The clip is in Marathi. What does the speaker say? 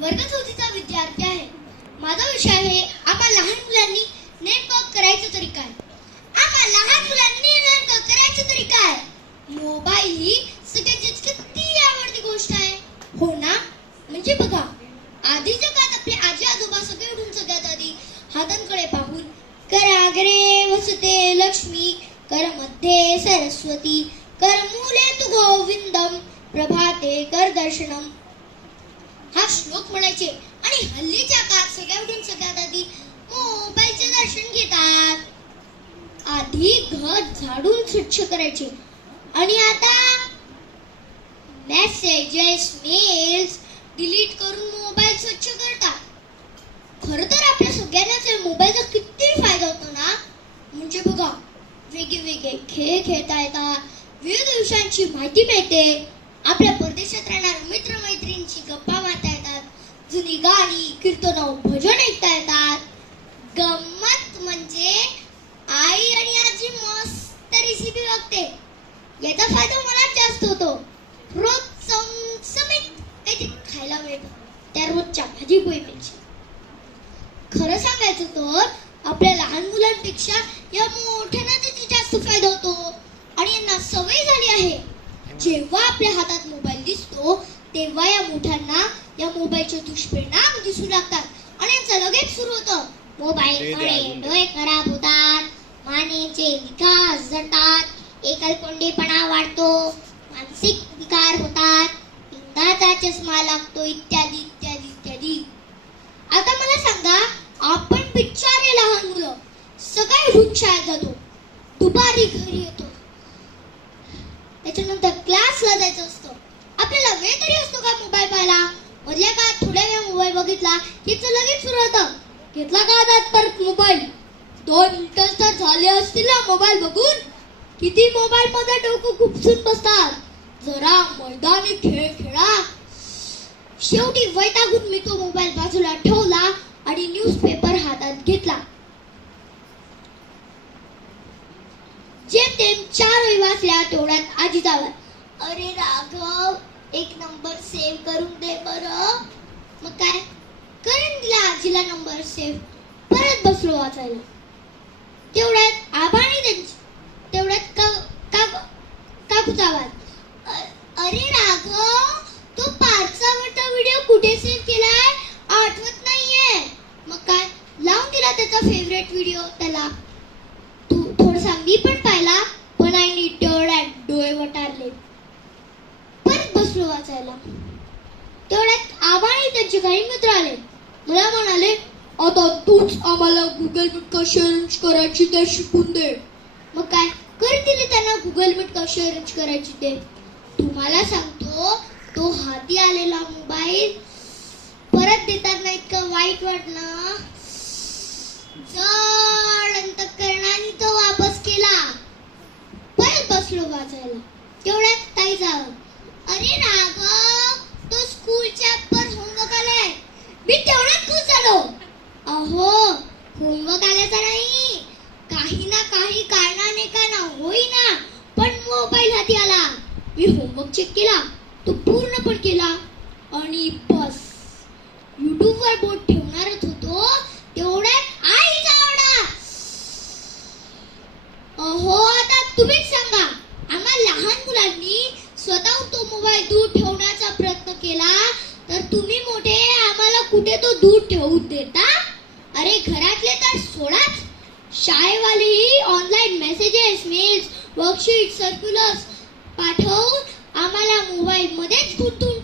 वर्ग चौथीचा विद्यार्थी आहे. माझा विषय आहे आम्हा लहान मुलांनी नेमकं करायचं तरी काय. आम्हा लहान मुलांनी नेमकं करायचं तरी काय. मोबाईल ही सगळ्याचीच किती आवडती गोष्ट आहे, हो ना? म्हणजे बघा, आधीच्या काळात आपले आजी आजोबा सगळे उठून सगळ्यात आधी हातांकडे पाहून कराग्रे वसते लक्ष्मी, कर मध्ये सरस्वती, कर मूले तु गोविंदम, प्रभाते कर दर्शनम हा श्लोक म्हणायचे. आणि हल्लीच्या काळात सगळ्या उठून सगळ्यात आधी मोबाईलचे दर्शन घेतात. आधी घर झाडून स्वच्छ करायचे आणि आता मेसेजेस मेल्स डिलीट करून मोबाईल स्वच्छ करतात. खरं तर आपल्या सगळ्यांनाच मोबाईलचा किती फायदा होतो ना. म्हणजे बघा, वेगवेगळे खेळ खेळता येतात, विविध विषयांची माहिती मिळते, आपल्या परदेशात राहणाऱ्या मित्रमैत्रिणींची गप्पा मारता येतात, जुनी गाणी कीर्तन भजन ऐकता येतात. गंमत म्हणजे आई आणि आजी मस्त रेसिपी बघते, याचा फायदा मला जास्त होतो. रोज चमचमीत काहीतरी खायला मिळतं त्या रोजच्या भाजी पोळीपेक्षा. खरं सांगायचं तर आपल्या लहान मुलांपेक्षा या मोठ्यांना त्याचा जास्त फायदा होतो. आणि यांना सवय झाली आहे, जेव्हा आपल्या हातात मोबाईल दिसतो तेव्हा या मोठ्यांना या मोबाईलचे दुष्परिणाम दिसू लागतात आणि यांचं लगेच सुरू होतं. मोबाईलमुळे डोळे खराब होतात, मानेचे विकास जडतात, एकलकोंडेपणा वाढतो, मानसिक विकार होतात, पिंगाचा चष्मा लागतो, इत्यादी इत्यादी इत्यादी. आता मला सांगा, आपण बिचारे लहान मुलं सकाळी उठून शाळेत जातो, दुपारी घरी येतो, त्याच्यानंतर क्लासला जायचं असतं. आपल्याला वेळ तरी असतो का मोबाईल पाहायला? मधल्या काळात थोड्या वेळ मोबाईल बघितला की लगेच सुरू होतं, घेतला का हातात परत मोबाईल. 2 मिनिटं तर झाले असतील ना मोबाईल बघून. किती मोबाईल मध्ये डोकं खुपसून बसतात. जरा मैदानी खेळ खेळा. शेवटी वैतागून मी तो मोबाईल बाजूला ठेवला आणि न्यूजपेपर हातात घेतला. जेमतेम 4 ओळी वाचल्या तेवढ्यात आजीचा आवाज, अरे राघव, 1 नंबर सेव्ह करून दे बरं. मग काय करून दिला आजीला नंबर सेव्ह. परत बसलो वाचायला. तेवढ्यात आबाणी त्यांची, तेवढ्यात काकूचा आवाज, अरे राघव, तो 5चा व्हिडिओ कुठे सेव्ह केलाय आठवत नाहीये. मग काय लावून दिला त्याचा फेवरेट व्हिडिओ त्याला. तू थोडासा मी पण पाहिला, पण आई तेवढ्यात डोळे वटारले. परत बसलो वाचायला. तेवढ्यात आबाणी त्यांचे काही मित्र आले. मला म्हणाले, आता तूच आम्हाला गुगल मीट कशी अरेंज करायची ते शिकून दे. मग काय कर दिले त्यांना गुगल मीट कशी अरेंज करायची ते. तुम्हाला सांगतो, तो हाती आलेला मोबाईल परत देताना इतकं वाईट वाटलं. जड अंतःकरणाने तो वापस केला. परत बसलो वाचायला. तेवढ्यात ताई जावं, अरे राघव, तो स्कूलच्या पर होमवर्क आलाय. मी तेवढ्यात खुश झालो. अहो, होमवर्क आल्याचा नाही, काही ना काही कारणाने का ना होईना, पण मोबाईल हाती आला. मी होमवर्क चेक केला, तो पूर्ण पण केला आणि बस YouTube वर बोट ठेवणारच होतो तेवढ्यात आईचा ओरडा. अहो, आता तुम्हीच सांगा, आम्हा लहान मुलांनी स्वतः तो मोबाईल दूर ठेवण्याचा प्रयत्न केला तर तुम्ही मोठे आम्हाला कुठे तो दूर ठेवू देता? अरे घरातले तर सोडाच, शाळेवालेही ऑनलाईन मेसेजेस मेल्स वर्कशीट सर्क्युलर्स पाठवून आम्हाला मोबाईल मध्येच गुंतवून